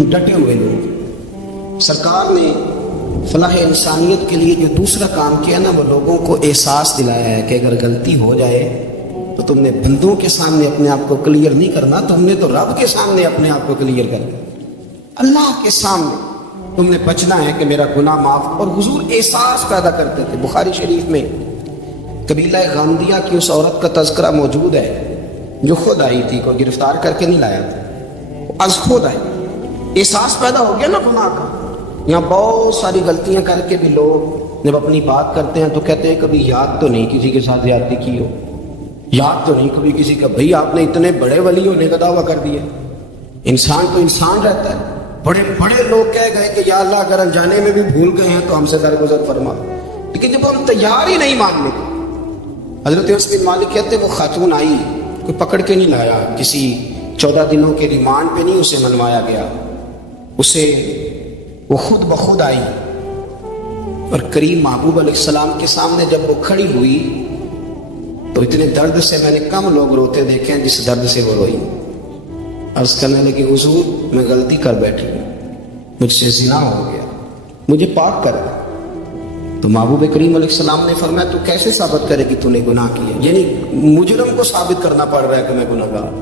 ڈٹے ہوئے لوگ. سرکار نے فلاح انسانیت کے لیے جو دوسرا کام کیا نا، وہ لوگوں کو احساس دلایا ہے کہ اگر غلطی ہو جائے تو تم نے بندوں کے سامنے اپنے آپ کو کلیئر نہیں کرنا، تم نے تو رب کے سامنے اپنے آپ کو کلیئر کرنا، اللہ کے سامنے تم نے بچنا ہے کہ میرا گناہ معاف. اور حضور احساس پیدا کرتے تھے. بخاری شریف میں قبیلہ غامدیہ کی اس عورت کا تذکرہ موجود ہے جو خود آئی تھی، کوئی گرفتار کر کے نہیں لایا تھا، از خود آئی. احساس پیدا ہو گیا نا گناہ کا. یہاں بہت ساری غلطیاں کر کے بھی لوگ جب اپنی بات کرتے ہیں تو کہتے ہیں کبھی یاد تو نہیں کسی کے ساتھ زیادتی کی ہو، یاد تو نہیں کبھی کسی کا. بھئی آپ نے اتنے بڑے ولی ہونے کا دعویٰ کر دیا. انسان تو انسان رہتا ہے. بڑے بڑے لوگ کہہ گئے کہ یا اللہ اگر انجانے میں بھی بھول گئے ہیں تو ہم سے درگزر فرما، لیکن جب ہم تیار ہی نہیں ماننے. حضرت انس بن مالک کہتے وہ خاتون آئی، کوئی پکڑ کے نہیں لایا، کسی 14 دنوں کے ریمانڈ پہ نہیں اسے منوایا گیا، اسے وہ خود بخود آئی. اور کریم محبوب علیہ السلام کے سامنے جب وہ کھڑی ہوئی تو اتنے درد سے میں نے کم لوگ روتے دیکھے ہیں جس درد سے وہ روئی. عرض کرنے لگی حضور میں غلطی کر بیٹھی ہوں، مجھ سے زنا ہو گیا، مجھے پاک کر دے. تو محبوب کریم علیہ السلام نے فرمایا تو کیسے ثابت کرے کہ تو نے گناہ کیا؟ یعنی مجرم کو ثابت کرنا پڑ رہا ہے کہ میں گناہ گار.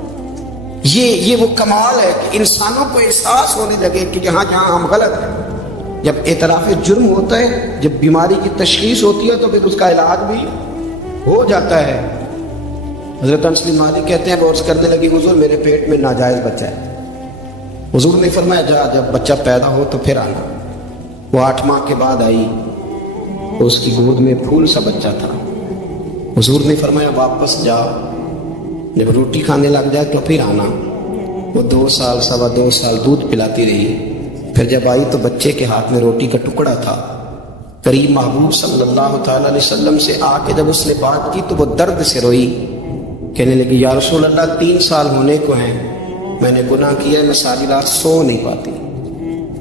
یہ وہ کمال ہے کہ انسانوں کو احساس ہونے لگے کہ جہاں جہاں ہم غلط ہیں. جب اعتراف جرم ہوتا ہے، جب بیماری کی تشخیص ہوتی ہے تو پھر اس کا علاج بھی ہو جاتا ہے. حضرت انس بن مالک کہتے ہیں وہ عرض کرنے لگی حضور میرے پیٹ میں ناجائز بچہ ہے. حضور نے فرمایا جا جب بچہ پیدا ہو تو پھر آنا. وہ 8 ماہ کے بعد آئی تو اس کی گود میں پھول سا بچہ تھا. حضور نے فرمایا واپس جا، جب روٹی کھانے لگ جائے تو پھر آنا. وہ 2 سال 2.25 سال دودھ پلاتی رہی. پھر جب آئی تو بچے کے ہاتھ میں روٹی کا ٹکڑا تھا. کریم محبوب صلی اللہ تعالی علیہ وسلم سے آ کے جب اس نے بات کی تو وہ درد سے روئی، کہنے لگی یا رسول اللہ 3 سال ہونے کو ہیں، میں نے گناہ کیا ہے، میں ساری رات سو نہیں پاتی.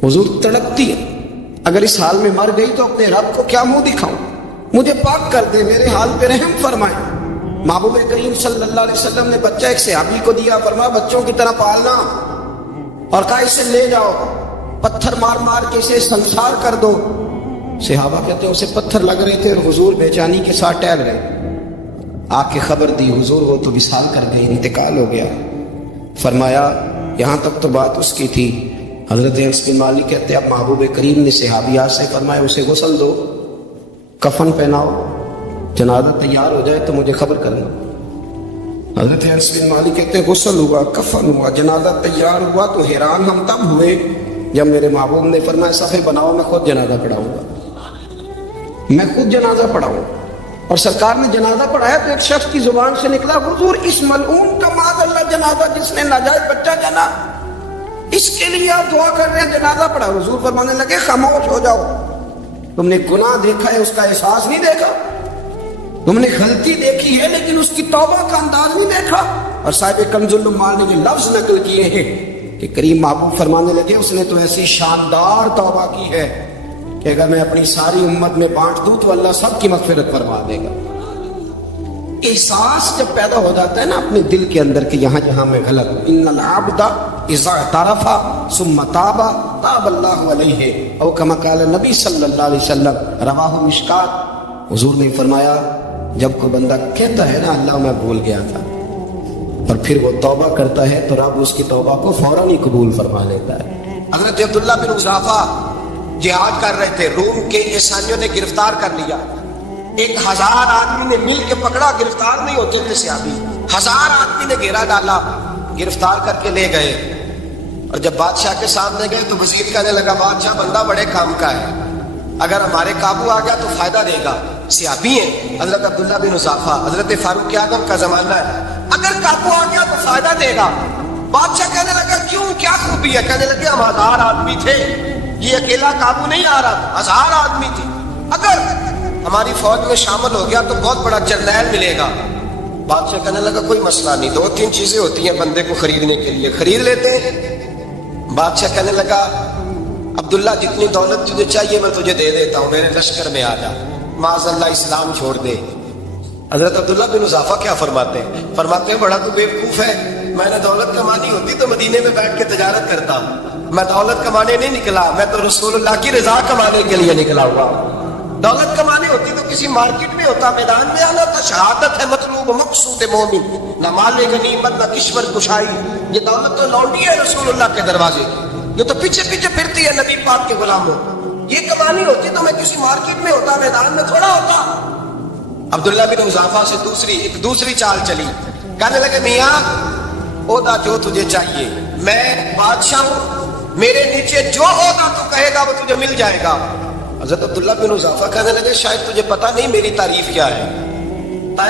حضور تڑپتی ہے، اگر اس حال میں مر گئی تو اپنے رب کو کیا منہ دکھاؤں، مجھے پاک کر دے، میرے حال پہ رحم فرمائے. محبوب کریم صلی اللہ علیہ وسلم نے بچہ ایک صحابی کو دیا، فرمایا بچوں کی طرح پالنا، اور کہا اسے لے جاؤ، پتھر مار مار کے اسے سنسار کر دو. صحابہ کہتے ہیں اسے پتھر لگ رہے تھے اور حضور بے چینی کے ساتھ ٹہل رہے. آ کے خبر دی حضور وہ تو وصال کر گئے، انتقال ہو گیا. فرمایا یہاں تک تو بات اس کی تھی. حضرت انس بن مالک کہتے اب محبوب کریم نے صحابیات سے فرمایا اسے غسل دو، کفن پہناؤ، جنازہ تیار ہو جائے تو مجھے خبر کرنا. حضرت انس بن مالک کہتے ہیں غسل ہوا، کفن ہوا، جنازہ تیار ہوا تو حیران ہم تب ہوئے جب میرے محبوب نے فرمایا صفحے بناؤ، میں خود جنازہ پڑھاؤں گا، میں خود جنازہ پڑھاؤں. اور سرکار نے جنازہ پڑھایا تو ایک شخص کی زبان سے نکلا حضور اس ملعون کا معاذ اللہ جنازہ جس نے ناجائز بچہ جنا، اس کے لیے آپ دعا کر رہے ہیں، جنازہ پڑھا. حضور فرمانے لگے خاموش ہو جاؤ، تم نے گناہ دیکھا ہے اس کا احساس نہیں دیکھا، تم نے غلطی دیکھی ہے لیکن اس کی توبہ کا انداز نہیں دیکھا. اور صاحب کنز العمال نے جو لفظ نقل کیے ہیں کہ کریم محبوب فرمانے لگے اس نے تو ایسی شاندار توبہ کی ہے کہ اگر میں اپنی ساری امت میں بانٹ دوں تو اللہ سب کی مغفرت فرما دے گا. احساس جب پیدا ہو جاتا ہے نا اپنے دل کے اندر کہ یہاں جہاں میں غلط ہوں، ان العبد اذا اعترف ثم تاب تاب اللہ علیہ او کما قال نبی صلی اللہ علیہ وسلم، رواہ مشکات. حضور نے فرمایا جب کوئی بندہ کہتا ہے نا اللہ میں بھول گیا تھا اور پھر وہ توبہ کرتا ہے تو رب اس کی توبہ کو فوراً ہی قبول فرما لیتا ہے. حضرت عبداللہ بن حذافہ جہاد کر رہے تھے، روم کے عیسائیوں نے گرفتار کر لیا. 1000 آدمی نے مل کے پکڑا، گرفتار نہیں ہوتے تھے صحابی. 1000 آدمی نے گھیرا ڈالا، گرفتار کر کے لے گئے. اور جب بادشاہ کے سامنے گئے تو وزیر کہنے لگا بادشاہ بندہ بڑے کام کا ہے، اگر ہمارے قابو آ گیا تو فائدہ دے گا. صحابی ہیں حضرت عبداللہ بن حذافہ، حضرت فاروق اعظم کا زمانہ ہے، اگر قابو آ گیا تو فائدہ دے گا. بادشاہ کہنے لگا کیوں، کیا خوبی ہے؟ کہنے لگے ہم 1000 آدمی تھے، یہ اکیلا قابو نہیں آ رہا تھا، 1000 آدمی تھے، اگر ہماری فوج میں شامل ہو گیا تو بہت بڑا جرنیل ملے گا. بادشاہ کہنے لگا کوئی مسئلہ نہیں، 2-3 چیزیں ہوتی ہیں بندے کو خریدنے کے لیے، خرید لیتے ہیں. بادشاہ کہنے لگا عبداللہ جتنی دولت تجھے چاہیے میں تجھے دے دیتا ہوں، میرے لشکر میں آ جا، معاذ اللہ اسلام چھوڑ دے. حضرت عبداللہ بن حذافہ کیا فرماتے ہیں؟ فرماتے ہیں بڑا تو بیوقوف ہے، میں نے دولت کمانی ہوتی تو مدینے میں بیٹھ کے تجارت کرتا. میں دولت کمانے نہیں نکلا، میں تو رسول اللہ کی رضا کمانے کے لیے نکلا ہوا۔ دولت کمانے ہوتی تو کسی مارکیٹ میں ہوتا، میدان میں آنا تھا۔ شہادت ہے مطلوب مقصود مومن، نہ مال غنیمت نہ کشور کشائی۔ یہ دولت تو لونڈی ہے رسول اللہ کے دروازے کی، یہ تو پیچھے پیچھے پھرتی ہے نبی پاک کے غلاموں۔ یہ کمانی ہوتی تو میں کسی مارکیٹ میں ہوتا، میدان میں تھوڑا ہوتا۔ عبداللہ بن حذافہ سے ایک دوسری چال چلی، کہنے لگے میاں عہدہ جو تجھے چاہیے، میں بادشاہ ہوں، میرے نیچے جو عہدہ تو کہے گا وہ تجھے مل جائے گا۔ حضرت عبداللہ بن حذافہ کہنے لگے شاید تجھے پتہ نہیں میری تعریف کیا ہے،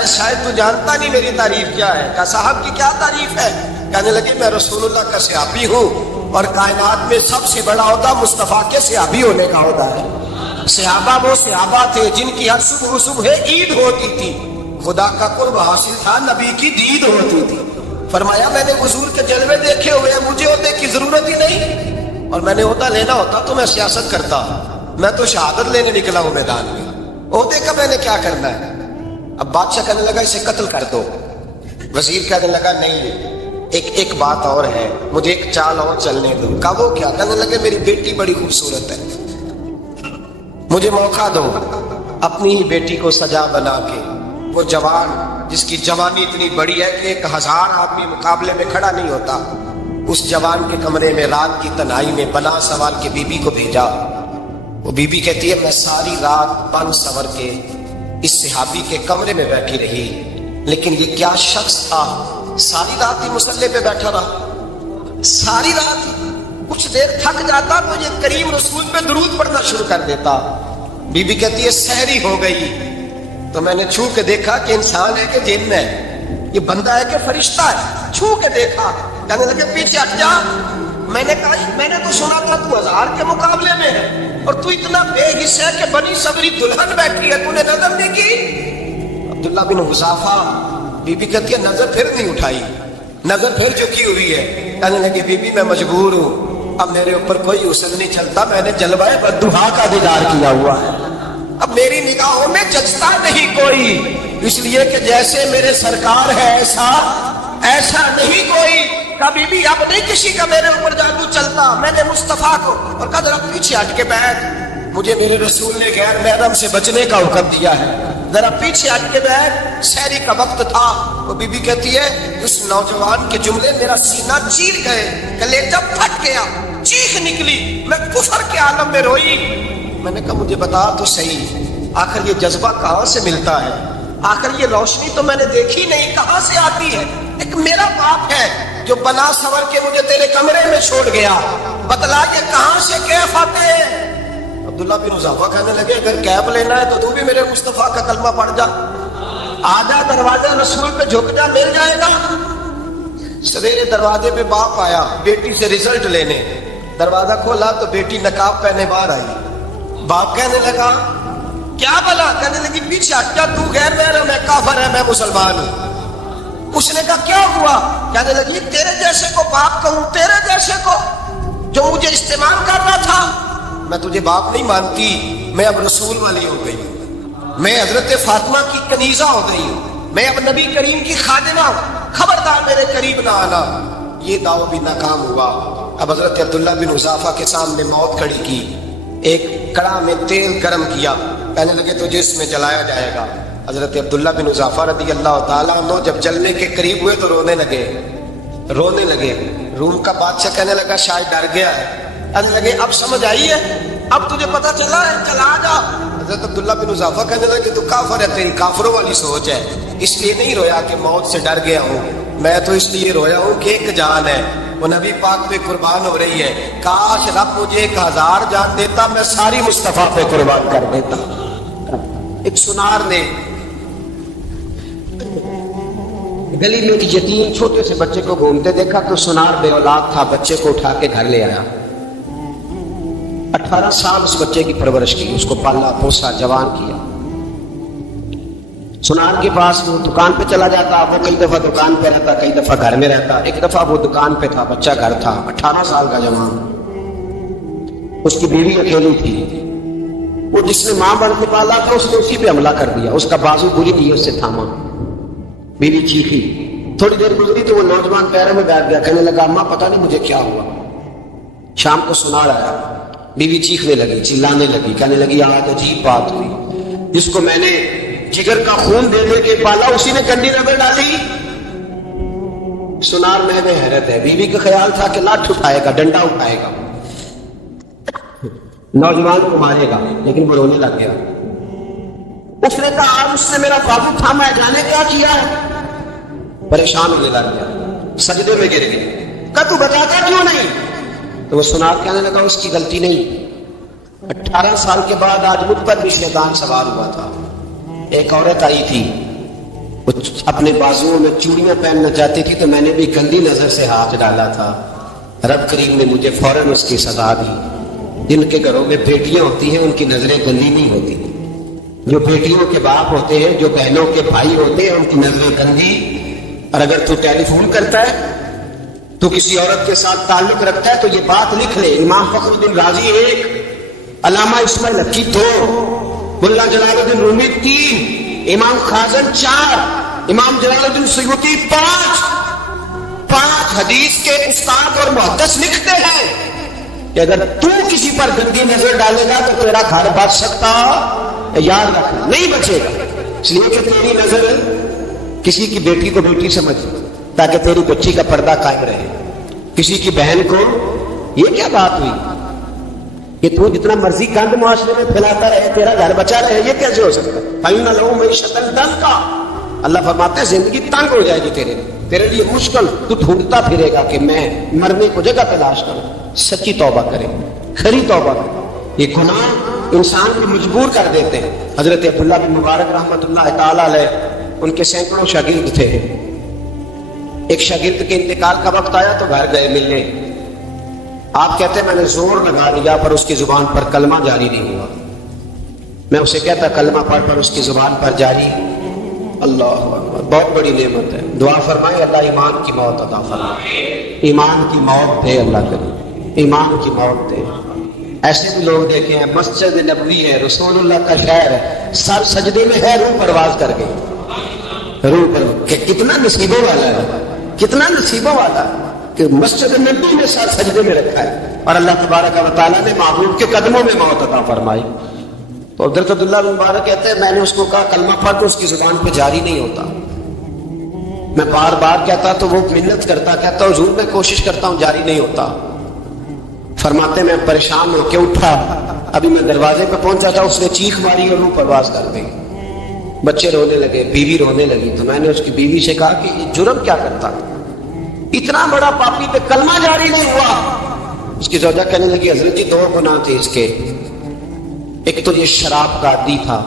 شاید تو جانتا نہیں میری تعریف کیا ہے۔ کہا صاحب کی کیا تعریف ہے؟ کہنے لگے میں رسول اللہ کا صحابی ہوں اور کائنات میں سب سے بڑا عہدہ مصطفیٰ کے صحابی ہونے کا عہدہ ہے۔ صحابہ وہ صحابہ تھے جن کی ہر صبح صبح عید ہوتی تھی، خدا کا قرب حاصل تھا، نبی کی دید ہوتی تھی۔ فرمایا میں نے حضور کے جلوے دیکھے ہوئے، مجھے عہدے کی ضرورت ہی نہیں، اور میں نے عہدہ لینا ہوتا تو میں سیاست کرتا، میں تو شہادت لینے نکلا ہوں میدان میں، عہدے کا میں نے کیا کرنا ہے۔ اب بادشاہ کہنے لگا اسے قتل کر دو، وزیر کہنے لگا نہیں، ایک بات اور ہے، مجھے ایک چال اور چلنے دو۔ کہا وہ کیا؟ کہنے لگے میری بیٹی بڑی خوبصورت ہے، مجھے موقع دو اپنی ہی بیٹی کو سجا بنا کے، وہ جوان جس کی جوانی اتنی بڑی ہے کہ 1000 آدمی مقابلے میں کھڑا نہیں ہوتا، اس جوان کے کمرے میں رات کی تنہائی میں بنا سوال کے بی بی کو بھیجا۔ وہ بی بی کہتی ہے میں ساری رات بن سور کے اس صحابی کے کمرے میں بیٹھی رہی، لیکن یہ کیا شخص تھا، ساری رات ہی مسلح پہ بیٹھا رہا، ساری رات کچھ دیر تھک جاتا تو یہ کریم رسول پہ درود پڑھنا شروع کر دیتا۔ بی بی کہتی ہے سحری ہو گئی تو میں نے چھو کے دیکھا کہ انسان ہے کہ جن ہے، یہ بندہ ہے کہ فرشتہ ہے، چھو کے دیکھا۔ کہنے لگے پیچھے ہٹ جا، میں نے کہا میں نے تو سنا تھا تو 1000 کے مقابلے میں ہے اور تو اتنا بے حس ہے کہ بنی صبری دلہن بیٹھی ہے، تو نے نظر نہیں کی؟ عبداللہ بن حذافہ، بی بی کہتی ہے نظر پھر نہیں اٹھائی، نظر پھر چکی ہوئی ہے۔ کہنے لگے بی بی میں مجبور ہوں، اب میرے اوپر کوئی حسن نہیں چلتا، میں نے جلوہ بددعا کا دیدار کیا ہوا ہے، اب میری نگاہوں میں جچتا نہیں کوئی، اس لیے کہ جیسے میرے سرکار ہے ایسا نہیں کوئی۔ کبھی بھی اب نہیں کسی کا میرے اوپر جادو چلتا، میں نے مصطفیٰ کو، اور کہا ذرا پیچھے ہٹ کے بیٹھ، مجھے میرے رسول نے غیر محرم سے بچنے کا حکم دیا ہے، ذرا پیچھے ہٹ کے بیٹھ۔ سحری کا وقت تھا، وہ بی بی کہتی ہے اس نوجوان کے جملے میرا سینہ چیر گئے، کلیجہ پھٹ گیا، چیخ نکلی، میں کفر کے عالم میں روئی۔ میں نے کہا مجھے بتا تو صحیح، آخر یہ جذبہ کہاں سے ملتا ہے، آخر یہ روشنی تو میں نے دیکھی نہیں، کہاں سے آتی ہے؟ ایک میرا باپ ہے جو بنا سور کے مجھے تیرے کمرے میں چھوڑ گیا، بتلا یہ کہاں سے کیف آتے ہیں؟ عبداللہ بن حذافہ کہنے لگے اگر کیف لینا ہے تو بھی میرے مصطفیٰ کا کلمہ پڑھ جا، آجا دروازے رسول پہ جھک جا، مل جائے گا۔ سویرے دروازے پہ باپ آیا بیٹی سے رزلٹ لینے، دروازہ کھولا تو بیٹی نقاب پہنے باہر آئی۔ باپ کہنے لگا کیا بلا؟ کہنے لگی پیچھے ہٹ جا، تو غیر محرم ہے، کافر ہے، میں مسلمان ہوں۔ اس نے کہا کیا ہوا؟ کہنے لگی تیرے جیسے کو باپ کہوں، تیرے جیسے کو جو مجھے استعمال کر رہا تھا، میں تجھے باپ نہیں مانتی، میں اب رسول والی ہو گئی ہوں، میں حضرت فاطمہ کی کنیزہ ہو گئی ہوں، میں اب نبی کریم کی خادمہ ہوں، خبردار میرے قریب نہ آنا۔ یہ دعویٰ بھی ناکام ہوا۔ اب حضرت عبداللہ بن حذافہ کے سامنے موت کھڑی کی، ایک کڑا میں تیل گرم کیا، کہنے لگے تجھے اس میں جلایا جائے گا۔ حضرت عبداللہ بن حذافہ رضی اللہ تعالیٰ عنہ جب جلنے کے قریب ہوئے تو رونے لگے۔ روم کا بادشاہ کہنے لگا شاید ڈر گیا ہے، کہنے لگے اب سمجھ آئی ہے، اب تجھے پتہ چلا ہے، چلا جا۔ حضرت عبداللہ بن حذافہ کہنے لگے تو کافر ہے، تیری کافروں والی سوچ ہے، اس لیے نہیں رویا کہ موت سے ڈر گیا ہوں، میں تو اس لیے رویا ہوں کہ ایک جان ہے وہ نبی پاک پہ قربان ہو رہی ہے، کاش رب مجھے 1000 جان دیتا، میں ساری مصطفیٰ پہ قربان کر دیتا۔ ایک سنار نے گلی میں ایک یتیم چھوٹے سے بچے کو گھومتے دیکھا تو سنار بے اولاد تھا، بچے کو اٹھا کے گھر لے آیا، 18 سال اس بچے کی پرورش کی، اس کو پالا پوسا جوان کیا۔ سنار کے پاس وہ دکان پہ چلا جاتا، وہ کئی دفعہ دکان پہ رہتا، کئی دفعہ گھر میں رہتا، ایک دفعہ وہ دکان پہ تھا، بچہ گھر تھا، 18 سال کا جوان، اس کی بیوی اکیلی تھی، وہ جس نے ماں بن کے پالا تھا اس نے اسی پہ حملہ کر دیا، اس کا بازو بری نیت سے تھاما، بیوی چیخی، تھوڑی دیر گزری تو وہ نوجوان پیروں میں بیٹھ گیا، کہنے لگا اماں پتہ نہیں مجھے کیا ہوا، شام کو سنا رہا، بیوی چیخنے لگی، چلانے لگی، کہنے لگی آج عجیب بات ہوئی، جس کو میں نے جگر کا خون دے دے کے پالا اسی نے گندی نظر ڈالی۔ سنار میں حیرت ہے، بیوی کا خیال تھا کہ لاٹھ اٹھائے گا، ڈنڈا اٹھائے گا، نوجوان کو مارے گا، لیکن وہ رونے لگ گیا۔ اس نے کہا آج اس نے میرا بازو تھاما ہے، جانے کیا کیا ہے؟ پریشان ہونے لگ گیا، سجدے میں گر گیا، کہا تو بتاتا کیوں نہیں؟ تو وہ سنار کہنے لگا اس کی غلطی نہیں، 18 سال کے بعد آج مجھ پر بھی شیطان سوار ہوا تھا۔ ایک عورت آئی تھی، وہ اپنے بازوؤں میں چوڑیاں پہننا چاہتی تھی، تو میں نے بھی گندی نظر سے ہاتھ ڈالا تھا، رب کریم نے مجھے فوراً اس کی سزا دی۔ جن کے گھروں میں بیٹیاں ہوتی ہیں ان کی نظریں گندی نہیں ہوتی، جو بیٹیوں کے باپ ہوتے ہیں، جو بہنوں کے بھائی ہوتے ہیں، ان کی نظریں گندی۔ اور اگر تو ٹیلی فون کرتا ہے تو کسی عورت کے ساتھ تعلق رکھتا ہے تو یہ بات لکھ لے، امام فخر الدین رازی 1، علامہ اسماعیل حقی 2، ملا جلال الدین رومی 3، امام خازن 4، امام جلال الدین سیوطی 5 حدیث کے استاد اور محدث لکھتے ہیں کہ اگر تو کسی پر گندی نظر ڈالے گا تو تیرا گھر بچ سکتا، یاد رکھنا نہیں بچے گا، اس لیے کہ تیری نظر کسی کی بیٹی کو بیٹی سمجھ تاکہ تیری بچی کا پردہ قائم رہے، کسی کی بہن کو، یہ کیا بات ہوئی کہ تو جتنا مرضی گند معاشرے میں پھیلاتا رہے تیرا گھر بچا رہے، یہ کیسے ہو سکتا ہے؟ فَإِنَّ لَهُ مَعِيشَةً ضَنْكَ، اللہ فرماتا ہے زندگی تنگ ہو جائے گی تیرے لیے مشکل، تو ڈھونڈتا پھرے گا کہ میں مرنے کو جگہ تلاش کروں۔ سچی توبہ کرے، کھری توبہ کرے، یہ گناہ انسان کو مجبور کر دیتے ہیں۔ حضرت عبداللہ بن مبارک رحمۃ اللہ تعالی علیہ، ان کے سینکڑوں شاگرد تھے، ایک شاگرد کے انتقال کا وقت آیا تو گھر گئے ملنے، آپ کہتے ہیں میں نے زور لگا دیا پر اس کی زبان پر کلمہ جاری نہیں ہوا، میں اسے کہتا کلمہ پڑھ پر اس کی زبان پر جاری، اللہ اکبر، بہت بڑی نعمت ہے، دعا فرمائے اللہ ایمان کی موت عطا فرمائے، ایمان کی موت دے اللہ کرے، ایمان کی موت دے۔ ایسے بھی لوگ دیکھے ہیں، مسجد نبوی ہے، رسول اللہ کا شہر ہے، سر سجدے میں ہے، روح پرواز کر گئی، روح پر کہ کتنا نصیبوں والا ہے، کتنا نصیبوں والا ہے کہ مسجد نبی میں سر سجدے میں رکھا ہے، اور اللہ تبارک و تعالیٰ نے محبوب کے قدموں میں موت عطا فرمائی۔ تو حضرت عبداللہ بن مبارک کہتے ہیں میں نے اس کو کہا کلمہ پڑھ تو اس کی زبان پہ جاری نہیں ہوتا، میں بار بار کہتا تو وہ منت کرتا، کہتا حضور میں کوشش کرتا ہوں جاری نہیں ہوتا۔ فرماتے میں پریشان ہو کے اٹھا، ابھی میں دروازے پہ پہنچا تھا، اس نے چیخ ماری اور روح پرواز کر دی، بچے رونے لگے، بیوی رونے لگی، تو میں نے اس کی بیوی سے کہا کہ یہ جرم کیا کرتا، اتنا بڑا پاپی پہ کلمہ جاری نہیں ہوا۔ اس کی زوجہ کہنے لگی حضرت جی 2 گناہ تھے اس کے، ایک تو یہ شراب کا عادی تھا،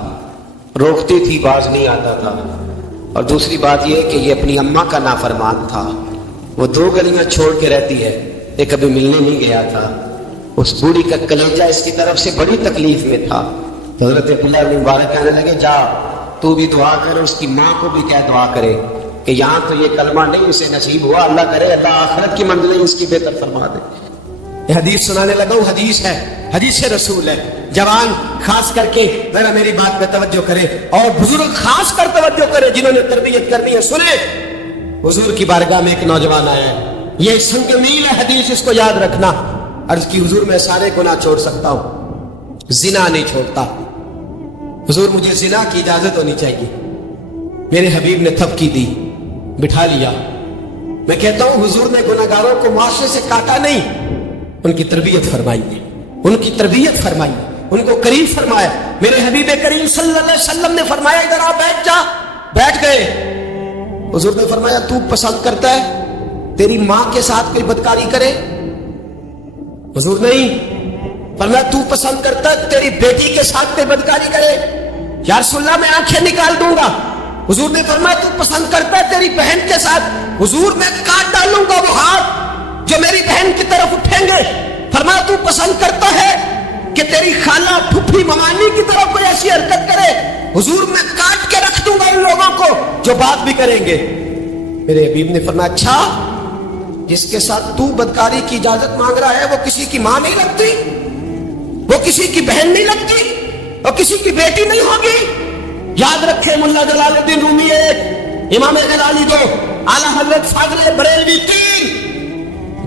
روکتی تھی باز نہیں آتا تھا، اور دوسری بات یہ کہ یہ اپنی اماں کا نافرمان تھا، وہ 2 گلیاں چھوڑ کے رہتی ہے، یہ کبھی ملنے نہیں گیا تھا، اس بوڑھی کا کلیجہ اس کی طرف سے بڑی تکلیف میں تھا۔ تو حضرت عبداللہ بن مبارک کہنے لگے جا تو بھی دعا کر، اس کی ماں کو بھی کیا دعا کرے کہ یہاں تو یہ کلمہ نہیں اسے نصیب ہوا، اللہ کرے اللہ آخرت کی منزلیں اس کی بہتر فرما دے۔ یہ حدیث سنانے لگا ہوں، حدیث ہے، حدیث رسول ہے، جوان خاص کر کے ذرا میری بات پہ توجہ کرے، اور بزرگ خاص کر توجہ کرے جنہوں نے تربیت کرنی ہے، سنیں۔ حضور کی بارگاہ میں ایک نوجوان آیا ہے، یہ سنگمیل ہے حدیث، اس کو یاد رکھنا۔ عرض کی حضور میں سارے گناہ چھوڑ سکتا ہوں، زنا نہیں چھوڑتا، حضور مجھے زنا کی اجازت ہونی چاہیے۔ میرے حبیب نے تھپکی دی، بٹھا لیا۔ میں کہتا ہوں حضور نے گناہگاروں کو معاشرے سے کاٹا نہیں، ان کی تربیت فرمائی ہے، ان کی تربیت فرمائی، ان کو قریب فرمایا۔ میرے حبیب کریم صلی اللہ علیہ وسلم نے فرمایا ادھر آ بیٹھ جا، بیٹھ گئے۔ حضور نے فرمایا تو پسند کرتا ہے تیری ماں کے ساتھ کوئی بدکاری کرے؟ حضور نہیں۔ فرمایا تو پسند کرتا ہے تیری بیٹی کے ساتھ کوئی بدکاری کرے؟ یا رسول اللہ میں آنکھیں نکال دوں گا۔ حضور نے فرمایا تو پسند کرتا ہے تیری بہن کے ساتھ؟ حضور میں کاٹ ڈالوں گا وہ ہاتھ جو میری بہن کی طرف اٹھیں گے۔ فرمایا تو پسند کرتا ہے کہ تیری خالہ پھوپھی ممانی کی طرف کوئی ایسی حرکت کرے؟ حضور میں کاٹ کے رکھ دوں گا ان لوگوں کو جو بات بھی کریں گے۔ میرے حبیب نے فرمایا اچھا جس کے ساتھ تو بدکاری کی اجازت مانگ رہا ہے وہ کسی کی ماں نہیں لگتی، وہ کسی کی بہن نہیں لگتی، وہ کسی کی بیٹی نہیں ہوگی؟ یاد رکھے ملا جلال الدین رومی 1، امام غزالی 2، اعلیٰ حضرت فاضل بریلوی 3،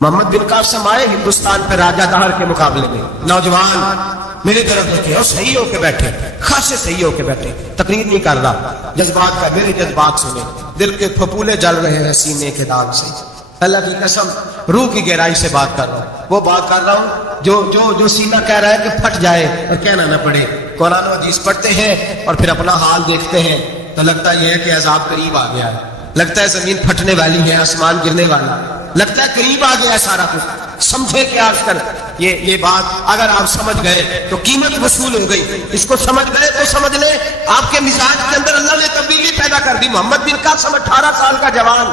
محمد بن قاسم آئے ہندوستان پہ راجہ دہر کے مقابلے میں، نوجوان میری طرف دیکھے اور صحیح ہو کے بیٹھے، خاصے صحیح ہو کے بیٹھے، تقریر نہیں کر رہا، جذبات کا میرے جذبات سنے، دل کے پھپولے جل رہے ہیں سینے کے داغ سے، اللہ کی قسم روح کی گہرائی سے بات کر رہا ہوں، وہ بات کر رہا ہوں جو سینہ کہہ رہا ہے کہ پھٹ جائے اور کہنا نہ پڑے۔ قرآن و حدیث پڑھتے ہیں اور پھر اپنا حال دیکھتے ہیں تو لگتا یہ ہے کہ عذاب قریب آ گیا ہے، لگتا ہے زمین پھٹنے والی ہے، آسمان گرنے والا، لگتا ہے قریب آ گیا ہے سارا کچھ۔ سمجھے کہ آج کل یہ بات اگر آپ سمجھ گئے تو قیمت وصول ہو گئی، اس کو سمجھ گئے تو سمجھ لیں آپ کے مزاج کے اندر اللہ نے تبدیلی پیدا کر دی۔ محمد بن قاسم 18 سال کا جوان،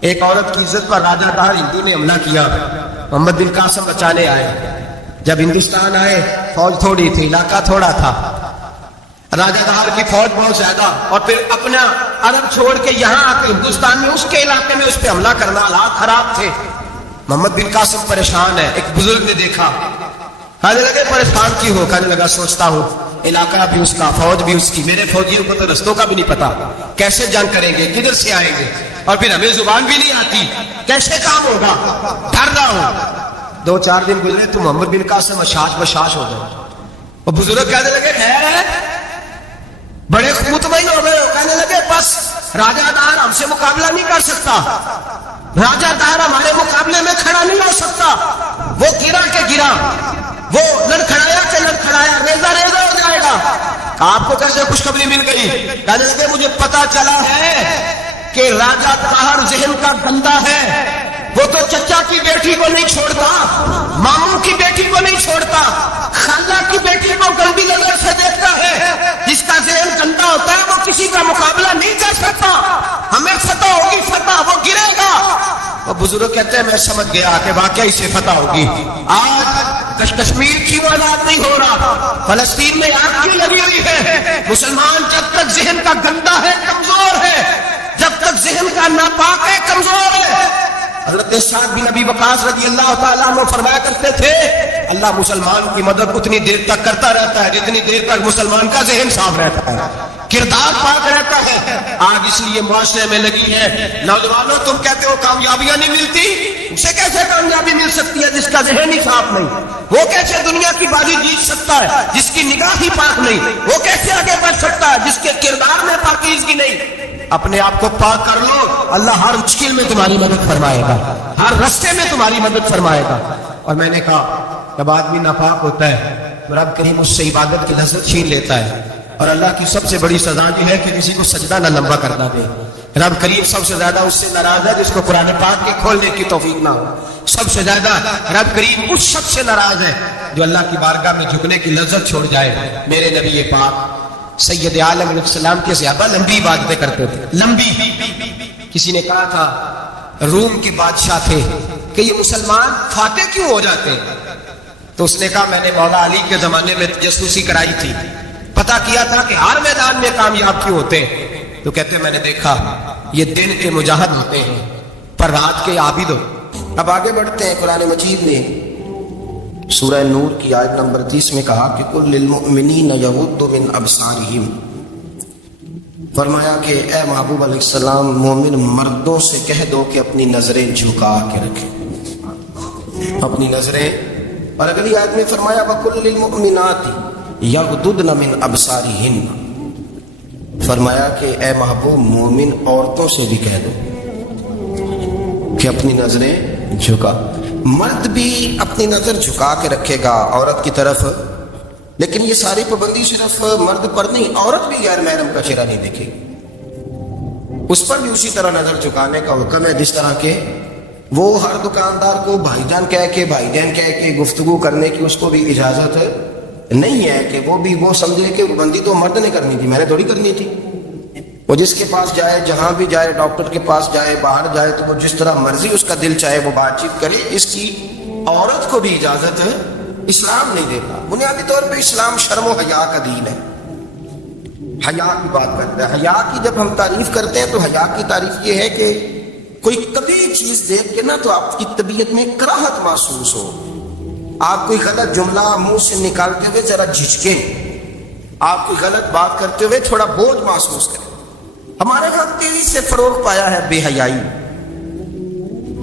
ایک عورت کی عزت پر راجہ دہر ہندو نے حملہ کیا، محمد بن قاسم بچانے آئے۔ جب ہندوستان آئے فوج تھوڑی تھی، علاقہ تھوڑا تھا، راجہ دہر کی فوج بہت زیادہ، اور پھر اپنا عرب چھوڑ کے یہاں آ کے ہندوستان میں اس کے علاقے میں اس پہ حملہ کرنا، حالات خراب تھے۔ محمد بن قاسم پریشان ہے، ایک بزرگ نے دیکھا، کہنے لگے پریشان کیوں ہو؟ کہنے لگا سوچتا ہوں علاقہ بھی اس کا، فوج بھی اس کی، میرے فوجیوں کو تو رستوں کا بھی نہیں پتا، کیسے جنگ کریں گے، کدھر سے آئیں گے، اور پھر ہمیں زبان بھی نہیں آتی، کیسے کام ہوگا، ڈر رہا ہوں۔ 2-4 دن گزرے تو محمد بن قاسم اشاش بشاش ہو گئے، اور بزرگ کہنے لگے خیر ہے، بڑے مطمئن ہو گئے، کہنے لگے بس راجہ دہر ہم سے مقابلہ نہیں کر سکتا، راجہ دہر ہمارے مقابلے میں کھڑا نہیں ہو سکتا، وہ گرا کے گرا، وہ لڑکھڑایا کہ لڑکھڑایا، ریزہ ریزہ ہو جائے گا۔ آپ کو کیسے خوشخبری مل گئی؟ کہنے لگے مجھے پتا چلا ہے کہ راجہ دہر ذہن کا گندا ہے، وہ تو چچا کی بیٹی کو نہیں چھوڑتا، ماموں کی بیٹی کو نہیں چھوڑتا، خالہ کی بیٹی کو گندی نظر سے دیکھتا ہے۔ جس کا ذہن گندا ہوتا ہے وہ کسی کا مقابلہ نہیں کر سکتا، ہمیں فتح ہوگی، فتح وہ گرے گا۔ وہ بزرگ کہتے ہیں میں سمجھ گیا کہ واقعی سے فتح ہوگی۔ آج کشمیر کیوں آزاد نہیں ہو رہا، فلسطین میں آگ کیوں لگی ہوئی ہے؟ مسلمان جب تک ذہن کا گندا ہے کمزور ہے، جب تک ذہن کا ناپاک ہے کمزور ہے۔ حضرت سعد بن ابی وقاص رضی اللہ تعالیٰ عنہ فرمایا کرتے تھے اللہ مسلمان کی مدد اتنی دیر تک کرتا رہتا ہے جتنی دیر تک مسلمان کا ذہن صاف رہتا ہے، کردار پاک رہتا ہے۔ آج اس لیے معاشرے میں لگی ہے، نوجوانوں تم کہتے ہو کامیابیاں نہیں ملتی، اسے کیسے کامیابی مل سکتی ہے جس کا ذہن ہی صاف نہیں؟ وہ کیسے دنیا کی بازی جیت سکتا ہے جس کی نگاہ ہی پاک نہیں؟ وہ کیسے آگے بڑھ سکتا ہے جس کے کردار میں پاکیزگی نہیں؟ اپنے آپ کو پاک کر لو، اللہ ہر مشکل میں تمہاری مدد فرمائے گا، ہر رستے میں تمہاری مدد فرمائے گا۔ اور میں نے کہا جب آدمی ناپاک ہوتا ہے تو رب کریم اس سے عبادت کی لذت چھین لیتا ہے، اور اللہ کی سب سے بڑی سزا یہ ہے کہ کسی کو سجدہ نہ لمبا کرنا دے۔ رب کریم سب سے زیادہ اس سے ناراض ہے جس کو قرآن پاک کے کھولنے کی توفیق نہ ہو، سب سے زیادہ رب کریم اس شخص سے ناراض ہے جو اللہ کی بارگاہ میں جھکنے کی لذت چھوڑ جائے۔ میرے نبی پاک سید عالم علیہ السلام کے صحابہ لمبی عبادتیں کرتے تھے، لمبی۔ کسی نے کہا تھا روم کے بادشاہ تھے کہ یہ مسلمان فاتح کیوں ہو جاتے ہیں؟ تو اس نے کہا میں نے مولا علی کے زمانے میں جاسوسی کرائی تھی، پتا کیا تھا کہ ہر میدان میں کامیاب کیوں ہوتے ہیں۔ تو کہتے میں نے دیکھا یہ دن کے مجاہد ہوتے ہیں پر رات کے عابد ہو۔ اب آگے بڑھتے ہیں، قرآن مجید نے سورہ نور کی آیت نمبر 30 میں کہا کہ قل للمؤمنین یغضوا من ابصارہم، فرمایا کہ اے محبوب علیہ السلام مومن مردوں سے کہہ دو کہ اپنی نظریں جھکا کے رکھیں، اپنی نظریں۔ اور اگلی آیت میں فرمایا وقل للمؤمنات یغضضن من ابصارہن، فرمایا کہ اے محبوب مومن عورتوں سے بھی کہہ دو کہ اپنی نظریں جھکا۔ مرد بھی اپنی نظر جھکا کے رکھے گا عورت کی طرف، لیکن یہ ساری پابندی صرف مرد پر نہیں، عورت بھی غیر محرم کا چہرہ نہیں دیکھے گی، اس پر بھی اسی طرح نظر جھکانے کا حکم ہے جس طرح کہ وہ ہر دکاندار کو بھائی جان کہہ کے بھائی جان کہہ کے گفتگو کرنے کی اس کو بھی اجازت نہیں ہے کہ وہ بھی وہ سمجھ لے کہ پابندی تو مرد نے کرنی تھی، میں نے تھوڑی کرنی تھی۔ وہ جس کے پاس جائے، جہاں بھی جائے، ڈاکٹر کے پاس جائے، باہر جائے، تو وہ جس طرح مرضی اس کا دل چاہے وہ بات چیت کرے، اس کی عورت کو بھی اجازت ہے، اسلام نہیں دیتا۔ بنیادی طور پہ اسلام شرم و حیا کا دین ہے، حیا کی بات کرتا ہے۔ حیا کی جب ہم تعریف کرتے ہیں تو حیا کی تعریف یہ ہے کہ کوئی کبھی چیز دیکھ کے نا تو آپ کی طبیعت میں کراہت محسوس ہو، آپ کوئی غلط جملہ منہ سے نکالتے ہوئے ذرا جھجکے، آپ کوئی غلط بات کرتے ہوئے تھوڑا بوجھ محسوس کریں۔ ہمارے ہاں تیزی سے فروغ پایا ہے بے حیائی،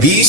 20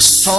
100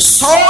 100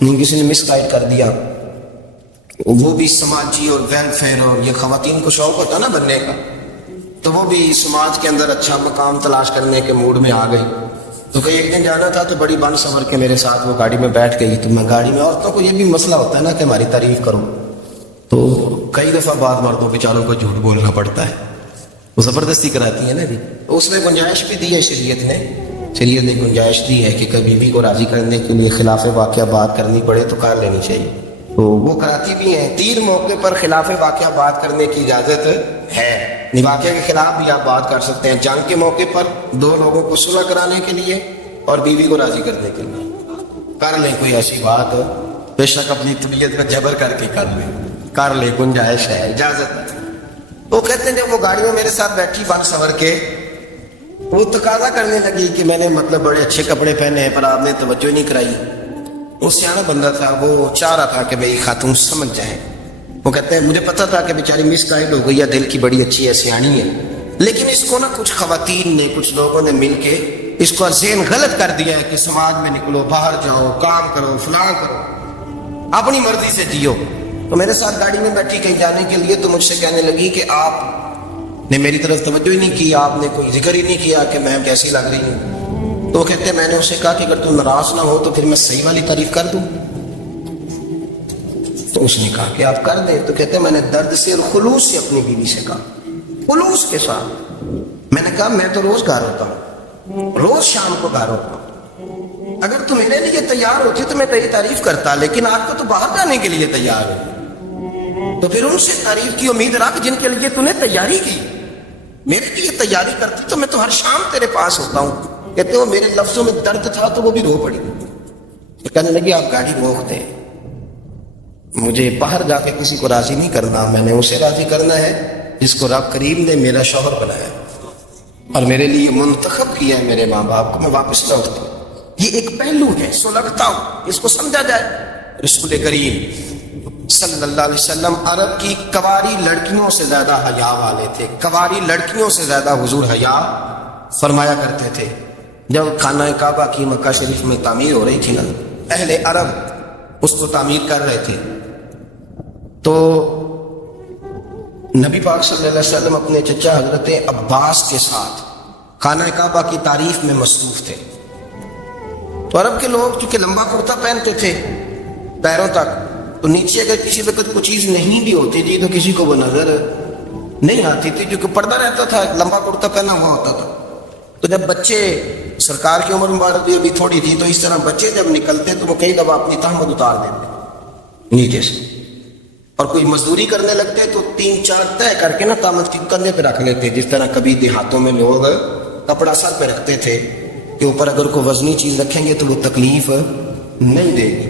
کسی نے مس گائڈ کر دیا، وہ بھی سماجی اور ویلفیئر اور یہ خواتین کو شوق ہوتا نا بننے کا، تو وہ بھی سماج کے اندر اچھا مقام تلاش کرنے کے موڈ میں آ گئی۔ تو کہ ایک دن جانا تھا تو بڑی بن سنور کے میرے ساتھ وہ گاڑی میں بیٹھ گئی۔ تو میں گاڑی میں، عورتوں کو یہ بھی مسئلہ ہوتا ہے نا کہ ہماری تعریف کرو، تو کئی دفعہ بعض مردوں بیچاروں کو جھوٹ بولنا پڑتا ہے، وہ زبردستی کراتی ہے نا جی۔ تو اس میں گنجائش بھی دی ہے شریعت نے گنجائش دی ہے کہ کبھی بیوی کو راضی کرنے کے لیے خلاف واقعہ بات کرنی پڑے تو کر لینی چاہیے، تو وہ کراتی بھی ہیں۔ 3 موقع پر خلاف واقعہ بات کرنے کی اجازت ہے، واقعہ کے خلاف بھی آپ بات کر سکتے ہیں۔ جنگ کے موقع پر 2 لوگوں کو صلح کرانے کے لیے اور بیوی کو راضی کرنے کے لیے کر لیں کوئی ایسی بات، بے شک اپنی طبیعت میں جبر کر کے کر لیں، گنجائش ہے، اجازت ہے۔ وہ کہتے ہیں جب وہ گاڑی میں میرے ساتھ بیٹھی بن سنور کے، وہ تقاضا کرنے لگی کہ میں نے مطلب بڑے اچھے کپڑے پہنے ہیں پر آپ نے توجہ نہیں کرائی۔ وہ سیاح بندہ تھا، وہ چاہ رہا تھا کہ میری خاتون سمجھ جائیں۔ وہ کہتے ہیں مجھے پتا تھا کہ بیچاری مس گائیڈ ہو گئی ہے، دل کی بڑی اچھی ہے، سیاਣੀ ہے، لیکن اس کو نا کچھ خواتین نے، کچھ لوگوں نے مل کے اس کو ذہن غلط کر دیا ہے کہ سماج میں نکلو، باہر جاؤ، کام کرو، فلاں کرو، اپنی مرضی سے جیو۔ تو میرے ساتھ گاڑی میں بیٹھی کہیں جانے کے لیے، تو مجھ سے کہنے لگی کہ آپ نے میری طرف توجہ ہی نہیں کی، آپ نے کوئی ذکر ہی نہیں کیا کہ میں کیسی لگ رہی ہوں۔ تو وہ کہتے ہیں میں نے اسے کہا کہ اگر تم ناراض نہ ہو تو پھر میں صحیح والی تعریف کر دوں۔ تو اس نے کہا کہ آپ کر دیں۔ تو کہتے ہیں میں نے درد سے اور خلوص سے اپنی بیوی سے کہا، خلوص کے ساتھ میں نے کہا میں تو روز گھر ہوتا ہوں، روز شام کو گھر ہوتا ہوں، اگر تو میرے لیے تیار ہوتی تو میں تیری تعریف کرتا، لیکن آپ کو تو باہر جانے کے لیے تیار ہے، تو پھر ان سے تعریف کی امید رکھ جن کے لیے تو نے تیاری کی۔ میرے لیے تیاری کرتی تو میں تو ہر شام تیرے پاس ہوتا ہوں۔ کہتے ہو میرے لفظوں میں درد تھا تو وہ بھی رو پڑی۔ کہنے لگی آپ گاڑی روک دیں، مجھے باہر جا کے کسی کو راضی نہیں کرنا، میں نے اسے راضی کرنا ہے جس کو رب کریم نے میرا شوہر بنایا اور میرے لیے منتخب کیا ہے، میرے ماں باپ کو میں واپس لوٹتا ہوں۔ یہ ایک پہلو ہے، سو لگتا ہوں اس کو سمجھا جائے۔ رسول کریم صلی اللہ علیہ وسلم عرب کی کواری لڑکیوں سے زیادہ حیا والے تھے، کواری لڑکیوں سے زیادہ حضور حیا فرمایا کرتے تھے۔ جب خانہ کعبہ کی مکہ شریف میں تعمیر ہو رہی تھی نا، اہل عرب اس کو تعمیر کر رہے تھے، تو نبی پاک صلی اللہ علیہ وسلم اپنے چچا حضرت عباس کے ساتھ خانہ کعبہ کی تعریف میں مصروف تھے۔ تو عرب کے لوگ چونکہ لمبا کرتا پہنتے تھے پیروں تک، تو نیچے اگر کسی وقت کوئی چیز نہیں بھی ہوتی تھی تو کسی کو وہ نظر نہیں آتی تھی، کیونکہ پردہ رہتا تھا، لمبا کرتا پہنا ہوا ہوتا تھا۔ تو جب بچے، سرکار کی عمر مبارک بھی ابھی تھوڑی تھی، تو اس طرح بچے جب نکلتے تو وہ کئی دفعہ اپنی تہمت اتار دیتے نیچے سے، اور کوئی مزدوری کرنے لگتے تو 3-4 طے کر کے نا تہمت کی کندھے پہ رکھ لیتے، جس طرح کبھی دیہاتوں میں لوگ کپڑا سر پہ رکھتے تھے کہ اوپر اگر کوئی وزنی چیز رکھیں گے تو وہ تکلیف نہیں دے گی۔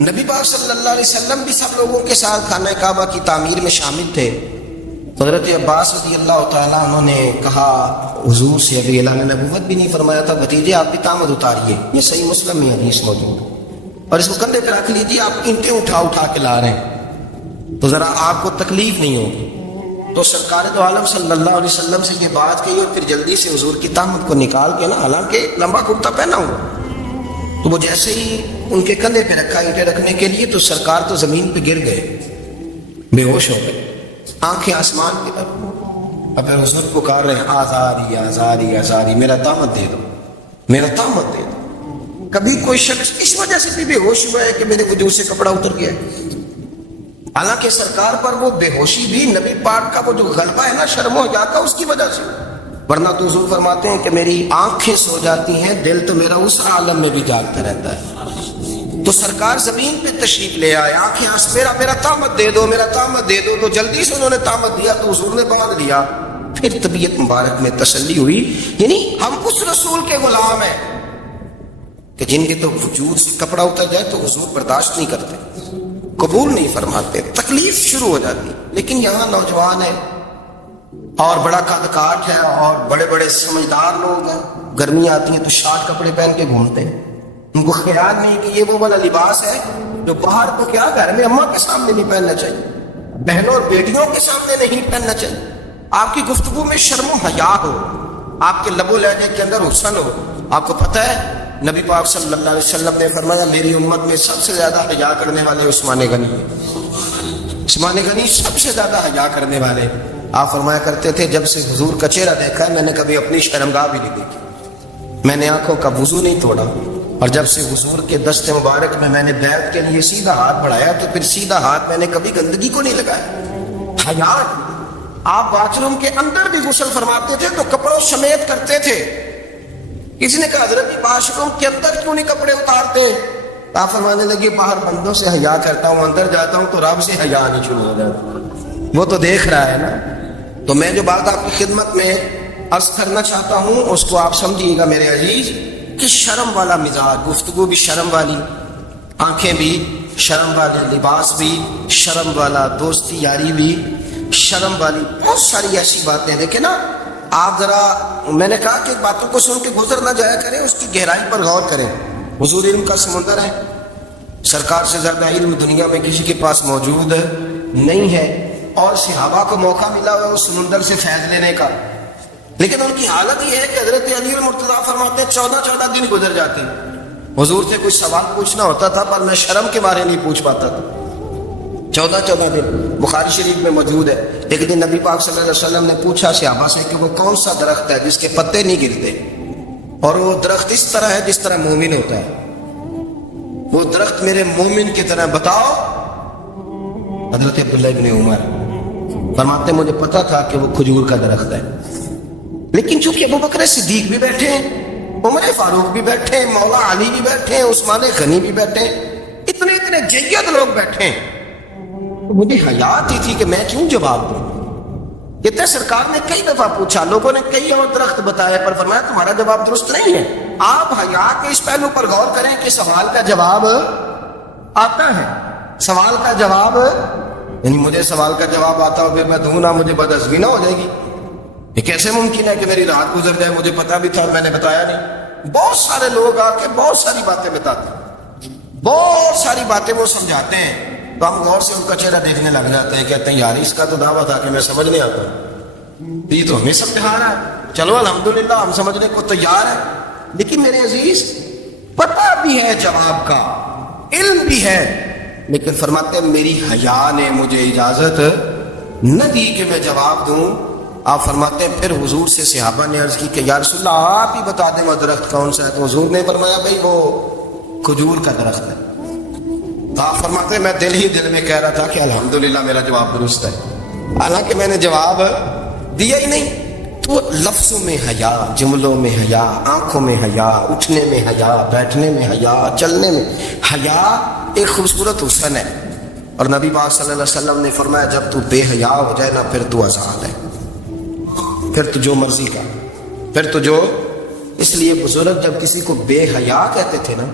نبی پاک صلی اللہ علیہ وسلم بھی سب لوگوں کے ساتھ خانہ کعبہ کی تعمیر میں شامل تھے۔ حضرت عباس رضی اللہ تعالیٰ عنہ نے کہا حضور سے، ابھی اعلان نبوت بھی نہیں فرمایا تھا، بھتیجے آپ بھی تہمت اتاریے، یہ صحیح مسلم میں حدیث موجود ہے، اور اس کو کندھے پہ رکھ لیجیے، آپ اینٹیں اٹھا اٹھا کے لا رہے ہیں تو ذرا آپ کو تکلیف نہیں ہوگی۔ تو سرکار دو عالم صلی اللہ علیہ وسلم سے یہ بات کہی، اور پھر جلدی سے حضور کی تہمت کو نکال کے نا، حالانکہ لمبا کرتا پہنا ہوں، تو وہ جیسے ہی ان کے کندھے پہ رکھا اینٹیں رکھنے کے لیے، تو سرکار تو زمین پہ گر گئے، بے ہوش ہو گئے، آنکھیں آسمان کی طرف، اب حضور پکار رہے ہیں آزاری آزاری آزاری، میرا تہمت دے دو، میرا تہمت دے دو۔ کبھی کوئی شخص اس وجہ سے بھی بے ہوش ہوا ہے کہ میرے وجود سے کپڑا اتر گیا ہے، حالانکہ سرکار پر وہ بے ہوشی بھی نبی پاک کا وہ جو غلبہ ہے نا شرم و حیا کا، اس کی وجہ سے، ورنہ تو حضور فرماتے ہیں کہ میری آنکھیں سو جاتی ہیں، دل تو میرا اس عالم میں بھی جاگتا رہتا ہے۔ تو سرکار زمین پہ تشریف لے آئے، آنکھیں میرا تہمت دے دو، میرا تہمت دے دو، تو جلدی سے انہوں نے تہمت دیا تو حضور نے باندھ لیا، پھر طبیعت مبارک میں تسلی ہوئی۔ یعنی ہم اس رسول کے غلام ہیں کہ جن کے تو وجود سے کپڑا اتر جائے تو حضور برداشت نہیں کرتے، قبول نہیں فرماتے، تکلیف شروع ہو جاتی۔ لیکن یہاں نوجوان ہے اور بڑا قد کاٹ ہے اور بڑے بڑے سمجھدار لوگ ہیں، گرمی آتی ہے تو شارٹ کپڑے پہن کے گھومتے ہیں، ان کو خیال نہیں کہ یہ وہ والا لباس ہے جو باہر تو کیا گھر میں اماں کے سامنے نہیں پہننا چاہیے، بہنوں اور بیٹیوں کے سامنے نہیں پہننا چاہیے۔ آپ کی گفتگو میں شرم و حیا ہو، آپ کے لب و لہجے کے اندر حسن ہو۔ آپ کو پتہ ہے نبی پاک صلی اللہ علیہ وسلم نے فرمایا میری امت میں سب سے زیادہ حیا کرنے والے عثمان غنی ہیں۔ عثمان غنی سب سے زیادہ حیا کرنے والے۔ آپ فرمایا کرتے تھے جب سے حضور کا چہرہ دیکھا ہے میں نے کبھی اپنی شرمگاہ بھی نہیں دیکھی، میں نے آنکھوں کا وضو نہیں توڑا، اور جب سے حضور کے دست مبارک میں نے بیعت کے لیے سیدھا ہاتھ بڑھایا تو پھر سیدھا ہاتھ میں نے کبھی گندگی کو نہیں لگایا۔ حیا۔ آپ باتھ روم کے اندر بھی غسل فرماتے تھے تو کپڑوں سمیت کرتے تھے۔ کسی نے کہا حضرت واش روم کے اندر کیوں نہیں کپڑے اتارتے؟ آپ فرمانے لگے باہر بندوں سے حیا کرتا ہوں، اندر جاتا ہوں تو رب سے حیا نہیں شروع ہو جاتا، وہ تو دیکھ رہا ہے نا۔ تو میں جو بات آپ کی خدمت میں عرض کرنا چاہتا ہوں اس کو آپ سمجھیے گا میرے عزیز، کہ شرم والا مزاج، گفتگو بھی شرم والی، آنکھیں بھی شرم والے، لباس بھی شرم والا، دوستی یاری بھی شرم والی، بہت ساری ایسی باتیں۔ دیکھیں نا آپ ذرا، میں نے کہا کہ باتوں کو سن کے گزر نہ جایا کریں، اس کی گہرائی پر غور کریں۔ حضور علم کا سمندر ہے، سرکار سے زیادہ علم دنیا میں کسی کے پاس موجود نہیں ہے، اور صحابہ کو موقع ملا ہوا اس سمندر سے فیض لینے کا، لیکن ان کی حالت یہ ہے کہ حضرت علی المرتضیٰ فرماتے ہیں 14 دن گزر جاتے ہیں۔ حضور سے کچھ سوال پوچھنا ہوتا تھا پر میں شرم کے مارے نہیں پوچھ پاتا تھا۔ 14 دن بخاری شریف میں موجود ہے۔ ایک دن نبی پاک صلی اللہ علیہ وسلم نے پوچھا صحابہ سے کہ وہ کون سا درخت ہے جس کے پتے نہیں گرتے، اور وہ درخت اس طرح ہے جس طرح مومن ہوتا ہے، وہ درخت میرے مومن کی طرح بتاؤ۔ حضرت عبداللہ ابن عمر فرماتے مجھے پتا تھا کہ وہ کھجور کا درخت ہے، لیکن چونکہ ابو بکر صدیق بھی بیٹھے ہیں، عمر فاروق بھی بیٹھے ہیں، مولا علی بھی بیٹھے ہیں، عثمان غنی بھی بیٹھے ہیں، اتنے جید لوگ بیٹھے ہیں، تو مجھے حیا آتی تھی کہ میں کیوں جواب دوں۔ کہتے سرکار نے کئی دفعہ پوچھا، لوگوں نے کئی اور درخت بتایا، پر فرمایا تمہارا جواب درست نہیں ہے۔ آپ حیا کے اس پہلو پر غور کریں کہ سوال کا جواب آتا ہے، سوال کا جواب، یعنی مجھے سوال کا جواب آتا ہو پھر میں دوں نہ، مجھے بدعزمی نہ ہو جائے گی۔ یہ کیسے ممکن ہے کہ میری رات گزر جائے مجھے پتا بھی تھا اور میں نے بتایا نہیں؟ بہت سارے لوگ آ کے بہت ساری باتیں بتاتے ہیں، بہت ساری باتیں وہ سمجھاتے ہیں، تو ہم غور سے ان کا چہرہ دیکھنے لگ جاتے ہیں، کہتے ہیں یار اس کا تو دعویٰ تھا کہ میں سمجھ نہیں آتا، یہ تو ہمیں سمجھا رہا ہے، چلو الحمدللہ ہم سمجھنے کو تیار ہیں۔ لیکن میرے عزیز پتہ بھی ہے جواب کا، علم بھی ہے، لیکن فرماتے ہیں میری حیا نے مجھے اجازت نہ دی کہ میں جواب دوں۔ آپ فرماتے ہیں پھر حضور سے صحابہ نے عرض کی کہ یا رسول اللہ آپ ہی بتا دیں وہ درخت کون سا ہے، تو حضور نے فرمایا بھائی وہ کھجور کا درخت ہے۔ تو آپ فرماتے ہیں میں دل ہی دل میں کہہ رہا تھا کہ الحمدللہ میرا جواب درست ہے، حالانکہ میں نے جواب دیا ہی نہیں۔ تو لفظوں میں حیا، جملوں میں حیا، آنکھوں میں حیا، اٹھنے میں حیا، بیٹھنے میں حیا، چلنے میں حیا ایک خوبصورت حسن ہے، اور نبی پاک صلی اللہ علیہ وسلم نے فرمایا جب تو بے حیا ہو جائے نا پھر تو آزاد ہے، پھر تو جو مرضی کا، پھر تو جو۔ اس لیے بزرگ جب کسی کو بے حیا کہتے تھے نا،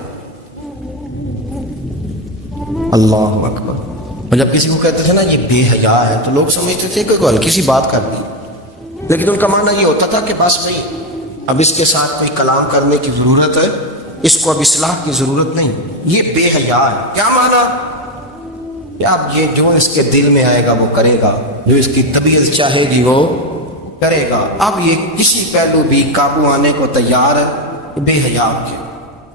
اللہ اکبر، اور جب کسی کو کہتے تھے نا یہ بے حیا ہے تو لوگ سمجھتے تھے کہ کوئی ہلکی سی بات کر دی، لیکن ان کا معنی یہ ہوتا تھا کہ بس بھائی اب اس کے ساتھ کوئی کلام کرنے کی ضرورت ہے، اس کو اب اصلاح کی ضرورت نہیں، یہ بے حیا ہے۔ کیا معنی؟ کہ اب یہ جو اس کے دل میں آئے گا وہ کرے گا، جو اس کی طبیعت چاہے گی وہ کرے گا، اب یہ کسی پہلو بھی قابو آنے کو تیار ہے۔ بے حیا ہو گیا،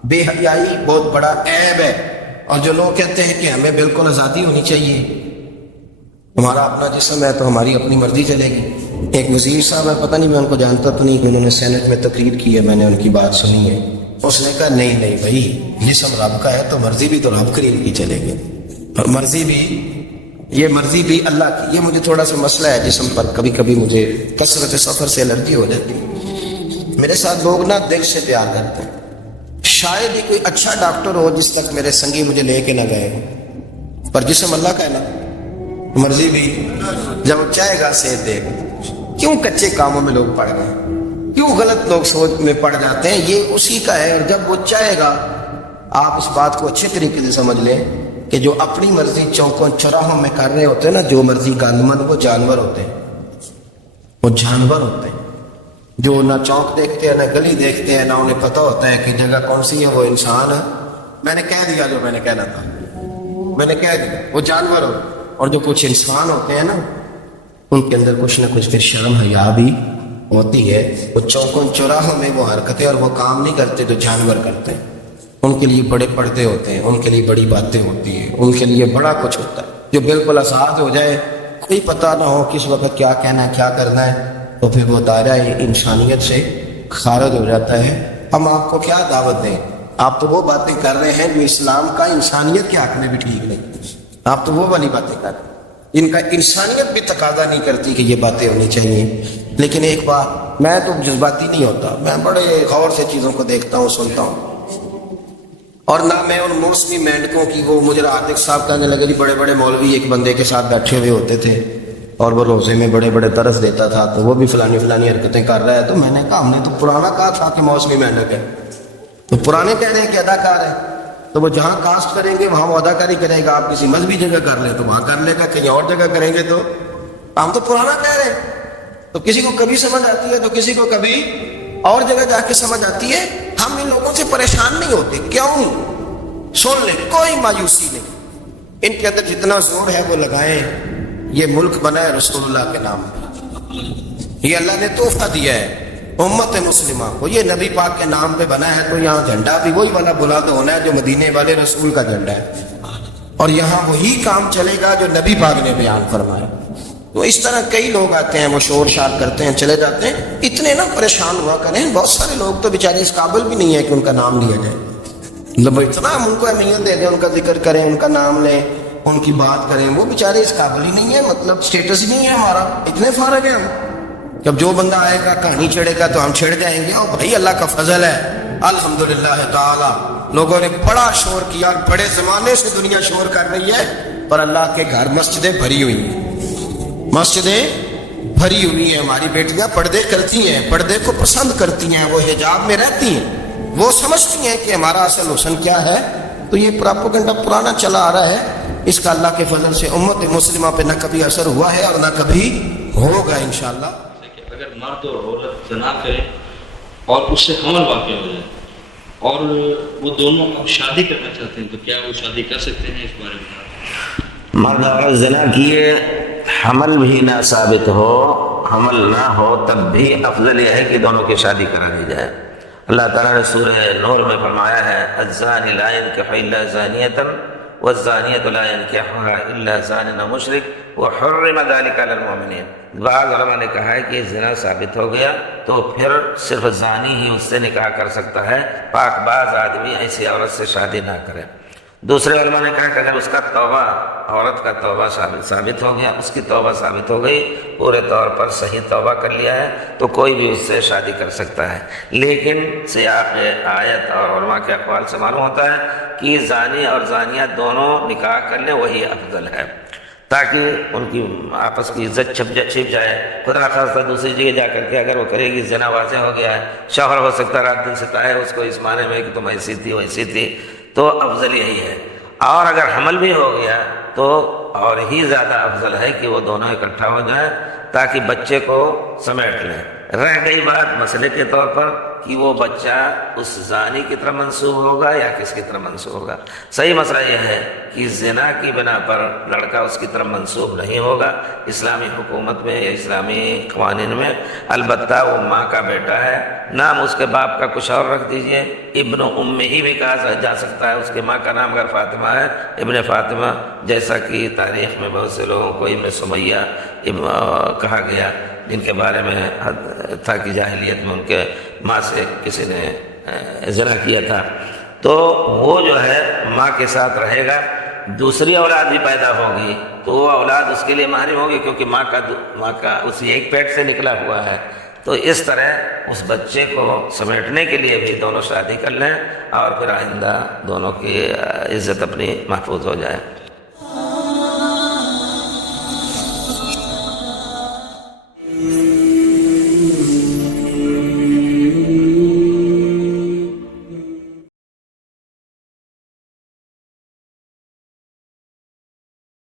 بے حیائی بہت بڑا عیب ہے، اور جو لوگ کہتے ہیں کہ ہمیں بالکل آزادی ہونی چاہیے، ہمارا اپنا جسم ہے تو ہماری اپنی مرضی چلے گی۔ ایک وزیر صاحب ہے، پتہ نہیں میں ان کو جانتا تو نہیں، کہ انہوں نے سینٹ میں تقریر کی ہے، میں نے ان کی بات سنی ہے، اس نے کہا نہیں بھائی جسم رب کا ہے تو مرضی بھی تو رب کریم کی چلے گی، اور مرضی بھی یہ مرضی بھی اللہ کی۔ یہ مجھے تھوڑا سا مسئلہ ہے جسم پر، کبھی کبھی مجھے کثرت سفر سے الرجی ہو جاتی ہے، میرے ساتھ لوگ نا دل سے پیار کرتے ہیں، شاید ہی کوئی اچھا ڈاکٹر ہو جس تک میرے سنگی مجھے لے کے نہ گئے، پر جسم اللہ کا ہے نا، مرضی بھی جب چاہے گا صحت دے گا۔ کیوں کچے کاموں میں لوگ پڑ گئے، کیوں غلط لوگ سوچ میں پڑ جاتے ہیں، یہ اسی کا ہے، اور جب وہ چاہے گا آپ اس بات کو اچھے طریقے سے سمجھ لیں کہ جو اپنی مرضی چوکوں چوراہوں میں کر رہے ہوتے ہیں نا، جو مرضی گاندمند، وہ جانور ہوتے ہیں، وہ جانور ہوتے ہیں، جو نہ چوک دیکھتے ہیں نہ گلی دیکھتے ہیں، نہ انہیں پتہ ہوتا ہے کہ جگہ کون سی ہے، وہ انسان ہے۔ میں نے کہہ دیا جو میں نے کہنا تھا، میں نے کہہ دیا، وہ جانور ہو۔ اور جو کچھ انسان ہوتے ہیں نا ان کے اندر کچھ نہ کچھ پھر شرم حیا بھی ہوتی ہے وہ چوکوں چوراہوں میں وہ حرکتیں اور وہ کام نہیں کرتے جو جانور کرتے ہیں. ان کے لیے بڑے پردے ہوتے ہیں, ان کے لیے بڑی باتیں ہوتی ہیں, ان کے لیے بڑا کچھ ہوتا ہے. جو بالکل آزاد ہو جائے, کوئی پتہ نہ ہو کس وقت کیا کہنا ہے کیا کرنا ہے, تو پھر وہ دائرہ انسانیت سے خارج ہو جاتا ہے. ہم آپ کو کیا دعوت دیں؟ آپ تو وہ باتیں کر رہے ہیں جو اسلام کا انسانیت کے حق میں بھی ٹھیک نہیں. آپ تو وہ والی باتیں کر رہے ہیں ان کا انسانیت بھی تقاضا نہیں کرتی کہ یہ باتیں ہونی چاہیے. لیکن ایک بات, میں تو جذباتی نہیں ہوتا, میں بڑے غور سے چیزوں کو دیکھتا ہوں, سنتا ہوں, اور نہ میں ان موسمی مینڈکوں کی. وہ مجھے عاطف صاحب کہنے لگے جی بڑے بڑے مولوی ایک بندے کے ساتھ بیٹھے ہوئے ہوتے تھے اور وہ روزے میں بڑے بڑے طرز دیتا تھا, تو وہ بھی فلانی حرکتیں کر رہا ہے. تو میں نے کہا ہم نے تو پرانا کہا تھا کہ موسمی مینڈک ہے, تو پرانے کہہ رہے ہیں کہ اداکار ہے, تو وہ جہاں کاسٹ کریں گے وہاں وہ اداکاری کرے گا. آپ کسی مذہبی جگہ کر لیں تو وہاں کر لے گا, کہیں اور جگہ کریں گے تو ہم تو پرانا کہہ رہے ہیں. تو کسی کو کبھی سمجھ آتی ہے تو کسی کو کبھی اور جگہ جا کے سمجھ آتی ہے. ہم ان لوگوں سے پریشان نہیں ہوتے, کیوں؟ سن لیں, کوئی مایوسی نہیں. ان کے اندر جتنا زور ہے وہ لگائیں. یہ ملک بنا ہے رسول اللہ کے نام پہ, یہ اللہ نے تحفہ دیا ہے امت مسلمہ کو. یہ نبی پاک کے نام پہ بنا ہے, تو یہاں جھنڈا بھی وہی والا بلند ہونا ہے جو مدینے والے رسول کا جھنڈا ہے, اور یہاں وہی کام چلے گا جو نبی پاک نے بیان فرمایا. تو اس طرح کئی لوگ آتے ہیں, وہ شور شار کرتے ہیں, چلے جاتے ہیں. اتنے نہ پریشان ہوا کریں. بہت سارے لوگ تو بیچارے اس قابل بھی نہیں ہے کہ ان کا نام لیا جائے. مطلب اتنا ہم ان کو اہمیت دے دیں, ان کا ذکر کریں, ان کا نام لیں, ان کی بات کریں. وہ بیچارے اس قابل ہی نہیں ہے, مطلب سٹیٹس ہی نہیں ہے ہمارا. اتنے فارغ ہیں ہم. جب جو بندہ آئے گا کہانی چھیڑے گا تو ہم چھڑ جائیں گے. اور بھائی اللہ کا فضل ہے الحمدللہ تعالی, لوگوں نے بڑا شور کیا, بڑے زمانے سے دنیا شور کر رہی ہے, پر اللہ کے گھر مسجدیں بھری ہوئی ہیں, مسجدیں بھری ہوئی ہیں. ہماری بیٹیاں پردے کرتی ہیں, پردے کو پسند کرتی ہیں, وہ حجاب میں رہتی ہیں, وہ سمجھتی ہیں کہ ہمارا اصل حسن کیا ہے. تو یہ پراپوگنڈا پرانا چلا آ رہا ہے. اس کا اللہ کے فضل سے امت مسلمہ پہ نہ کبھی اثر ہوا ہے اور نہ کبھی ہوگا انشاءاللہ. اگر مرد اور عورت زنا کرے اور اس سے حمل واقع ہو جائے اور وہ دونوں اب شادی کرنا چاہتے ہیں, تو کیا وہ شادی کر سکتے ہیں؟ اس بارے میں مرد اور زنا کیے, حمل بھی نہ ثابت ہو, حمل نہ ہو, تب بھی افضل یہ ہے کہ دونوں کی شادی کرا دی جائے. اللہ تعالیٰ نے سورہ نور میں فرمایا ہے الزانی لا ينكح الا زانیۃ والزانیۃ لا ينكحها الا زان او مشرک وحرم ذلك على المؤمنین. بعض علماء نے کہا ہے کہ زنا ثابت ہو گیا تو پھر صرف زانی ہی اس سے نکاح کر سکتا ہے, پاک باز آدمی ایسی عورت سے شادی نہ کرے. دوسرے علماء نے کہا کہ اگر اس کا توبہ, عورت کا توبہ ثابت ہو گیا, اس کی توبہ ثابت ہو گئی, پورے طور پر صحیح توبہ کر لیا ہے, تو کوئی بھی اس سے شادی کر سکتا ہے. لیکن سیاق آیت اور علماء کے اقوال سے معلوم ہوتا ہے کہ زانی اور زانیہ دونوں نکاح کر لیں, وہی افضل ہے, تاکہ ان کی آپس کی عزت چھپ جائے. خدا خاصہ دوسری جگہ جا کر کے اگر وہ کرے گی, زنا واضح ہو گیا ہے, شوہر ہو سکتا ہے رات دن ستائے اس کو اس معنی میں کہ تم ایسی تھی ویسی تھی, تو افضل یہی ہے. اور اگر حمل بھی ہو گیا تو اور ہی زیادہ افضل ہے کہ وہ دونوں اکٹھا ہو جائیں تاکہ بچے کو سمیٹ لیں. رہ گئی بات مسئلے کے طور پر کہ وہ بچہ اس زانی کی طرف منسوب ہوگا یا کس کی طرف منسوب ہوگا. صحیح مسئلہ یہ ہے کہ زنا کی بنا پر لڑکا اس کی طرف منسوب نہیں ہوگا اسلامی حکومت میں یا اسلامی قوانین میں. البتہ وہ ماں کا بیٹا ہے, نام اس کے باپ کا کچھ اور رکھ دیجئے, ابن ام ہی بھی کہا جا سکتا ہے. اس کے ماں کا نام اگر فاطمہ ہے, ابن فاطمہ, جیسا کہ تاریخ میں بہت سے لوگوں کو ابن سمیہ کہا گیا, جن کے بارے میں تھا کہ جاہلیت میں ان کے ماں سے کسی نے زنا کیا تھا. تو وہ جو ہے ماں کے ساتھ رہے گا. دوسری اولاد بھی پیدا ہوگی تو وہ اولاد اس کے لیے محرم ہوگی, کیونکہ ماں کا اسی ایک پیٹ سے نکلا ہوا ہے. تو اس طرح اس بچے کو سمیٹنے کے لیے بھی دونوں شادی کر لیں اور پھر آئندہ دونوں کی عزت اپنی محفوظ ہو جائے.